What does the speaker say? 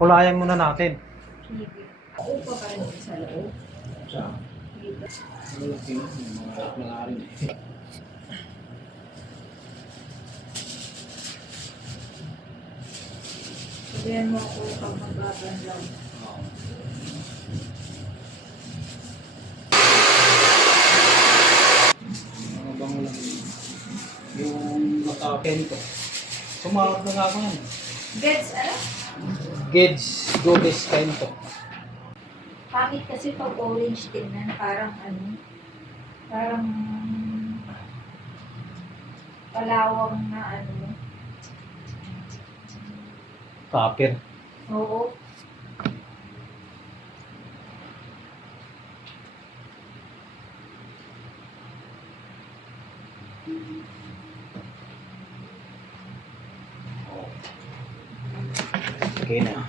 Kulayan muna natin. Hindi. Upa pa rin sa loob. Siya. Dito. Mga rin. Sabihan mo ako pag magbabanlaw. Mga bango lang yung mataken ko. Sumawag na nga ako yan. Gets, ano? Geds, goddess kento. Pangit kasi pag orange tingnan, parang ano, parang palawang na ano. Copper. Oo. Okay na.